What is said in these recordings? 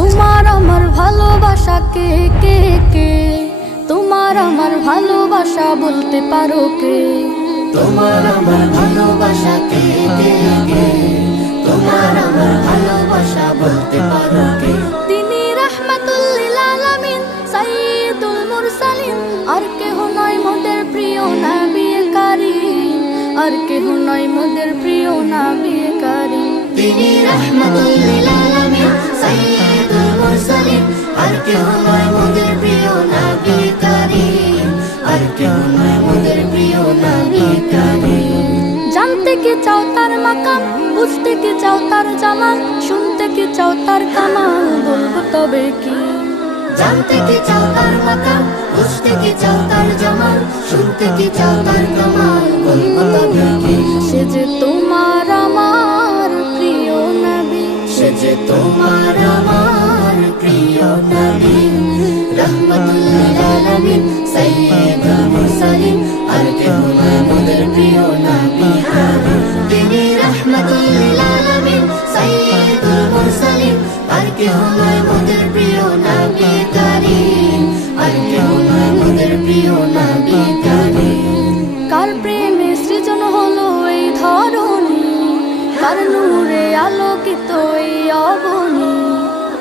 তোমার আমার ভালোবাসা কে কে কে, তোমার আমার ভালোবাসা বলতে পারো কে? তোমার আমার ভালোবাসা কে কে কে, তোমার আমার ভালোবাসা বলতে পারো কে? তিনি রাহমাতুল লিল আলামিন সাইয়্যিদুল মুরসালিন, আর কেহ নয় মোদের প্রিয় নবী কারীম, আর কেহ নয় মোদের প্রিয় নবী কারীম। তিনি রাহমাতুল লিল আলামিন সাইয়্যিদুল মুরসালিন, আর কেহ নয় মোদের প্রিয় নবী কারীম, আর কেহ নয় মোদের প্রিয় নবী কারীম। জানতে কি চাও তার মাকাম, বুঝতে কি চাও তার জামাল, শুনতে কি চাও তার কামাল, বলবো তবে কি? জানতে কি চাও তার মাকাম, বুঝতে কি চাও তার জামাল, শুনতে কি চাও তার কামাল, বলবো তবে কি? সে যে তোমার আমার প্রিয় নবী, সে যে তোমার আমার প্রিয় নবী। রাহমাতুল লিল আলামিন সাইয়্যিদুল মুরসালিন, আর কেহ নয় মোদের প্রিয় নবী কারীম। তিনি রাহমাতুল লিল আলামিন সাইয়্যিদুল মুরসালিন, আর কেহ নয় মোদের প্রিয় নবী কারীম, আর কেহ নয় মোদের প্রিয় নবী কারীম। কার প্রেমে সৃজন হলো এই ধরণী, কার নূরে আলোকিত এই অবনী,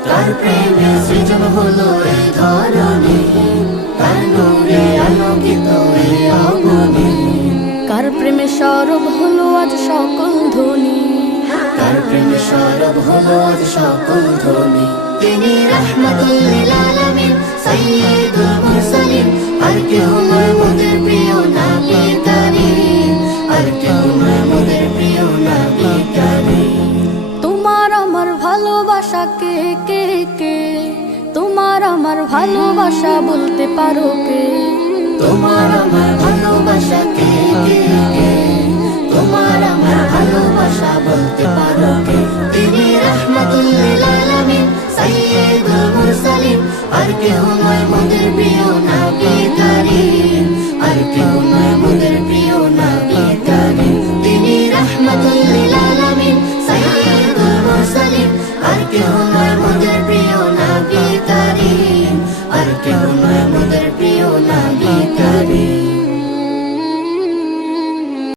কার প্রেমে সৃজন হলো এই ধরণী, কার নূরে আলোকিত এই অবনী। কার প্রেমে সরব হলো আজ সকল ধ্বনি, কার প্রেমে সরব হলো আজ সকল ধ্বনি। তিনি রাহমাতুল লিল আলামিন সাইয়্যিদুল মুরসালিন, আর কেহ নয় মোদের প্রিয় নবী কারীম, আর কেহ নয় মোদের প্রিয় নবী কারীম। তোমার আমার ভালোবাসা কে কে কে, তোমার আমার ভালোবাসা বলতে পারো কে? তোমার আমার ভালোবাসা কে কে কে, তোমার আমার ভালোবাসা বলতে পারো কে? তিনি রাহমাতুল লিল আলামিন সাইয়্যিদুল মুরসালিন, আর কেহ নয় মোদের প্রিয়